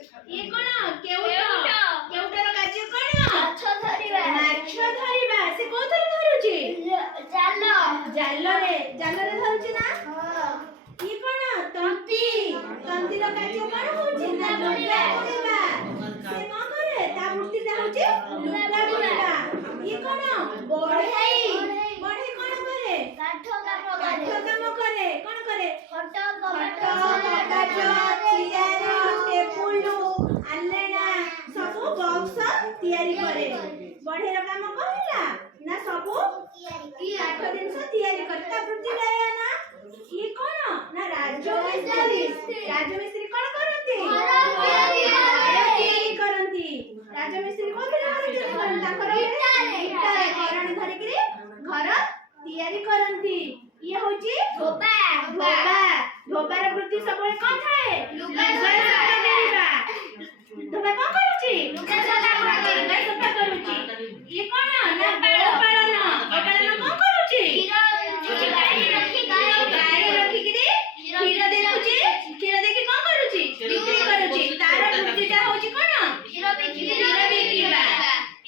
ये कोन केउट केउटर କାର୍ଯ୍ୟ कोन माछ धरिबा से कोथरे धरुची जाल रे धरुची ना ये कोन तंती तंती रो କାର୍ଯ୍ୟ कोन होची ना लुगा बुणिबा से कोन करे ता वृत्ति ता होची लुगा बुणिबा ये कोन बढाई बढाई कोन करे काठ काम करे कोन करे खट कबाट चेयर टेबुल आलेना सब बॉक्स तैयारी करे बढे रो काम कहला ना सब काठ जिंस तैयारी करे ता वृत्ति लाया ना ये कोन ना राजमिस्त्री कोन करंती तैयारी करंती राजमिस्त्री कोथरे करंती ताकर इटा करण धरि के घर तैयारी करंती ये होची धोबार वृत्ति सबले कोन थाए लुगा धोबा कोन करूची लुगा सफा करूची ये कोन ना गोपालन कोन करूची गाय रखी के क्षीर देखुची क्षीर देखि कोन करूची बिक्री करूची तार वृत्तिटा होची कोन क्षीर बिक्रीबा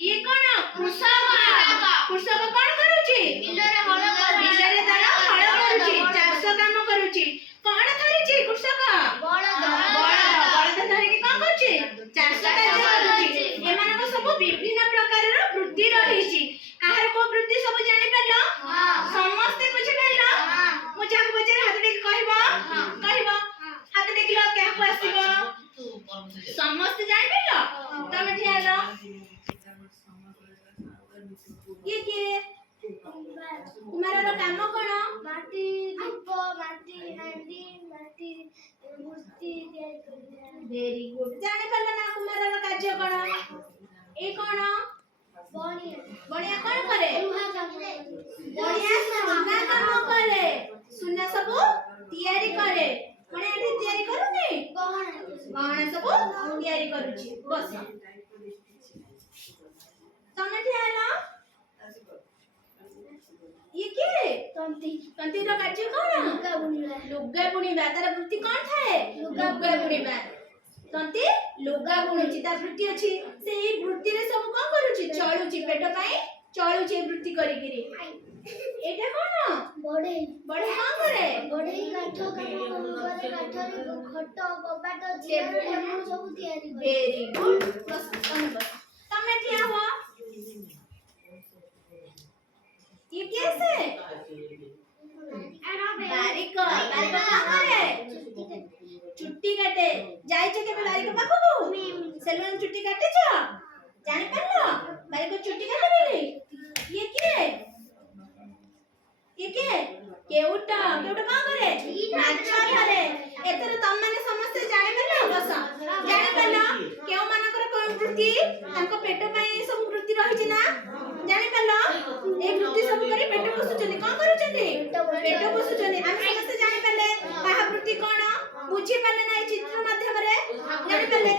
ये कोन कृषक कोन करूची बिलरे तार हळ करूची चाष काम करूची कोन धरिची कृषक बळद धरि कोन करूची चाष कार्य करूची एमान को सब विभिन्न प्रकार रो वृत्ति रहिची काहर को वृत्ति सब जानि परलो समस्त बुझि परलो मु जाक बचे हाथ देख कहबो हाथ देखलो क्या को आसीबो समस्त जानि परलो तमे ठियालो ये कुमार रो काम कोन माटी दीप माटी हांडी माटी मूर्ति वेरी गुड जानि परलो ना कुमार रो कार्य कोन ए कोन बणिया कोन करे बणिया सुना काम करे सुना सब तैयारी करे बणिया एठी तैयारी करूनी गहना सब तैयारी करूची बस तमे ठियालो ये के तंती रो कार्य कोन लुगा बुणिबा तार वृत्ति कोन थाए लुगा बुणिबा तंती लुगा बुणुची ता वृत्ति अछि से ई वृत्ति रे सब कोन करूची चलुची पेट पई चलुची वृत्ति करी गिरी एटा कोन बड़े कोन करे बड़े काठ काम करे काठ रे खट कबाट चेयर सब तैयारी वेरी गुड बस तमे ठिया हो ये कैसे बारीक कोन करे चुट्टी काटे जाइछ के बारीक पाखु सेलून चुट्टी काटे छ जानि परलो बारीक चुट्टी काटे बोली ये के केउटा कोन करे नाच धरे एतर तम माने समस्त जानि परलो बस जानि परलो केउ मानकर कोन वृत्ति तांको पेट पई सब वृत्ति रहिछि ना जानि परलो ए वृत्ति सब करी पेट पोसुचनी कोन करूचनी पेट पोसुचनी हम समस्त जानि परले काहा वृत्ति कोन बुझी परले ना चित्र माध्यम रे जानि परले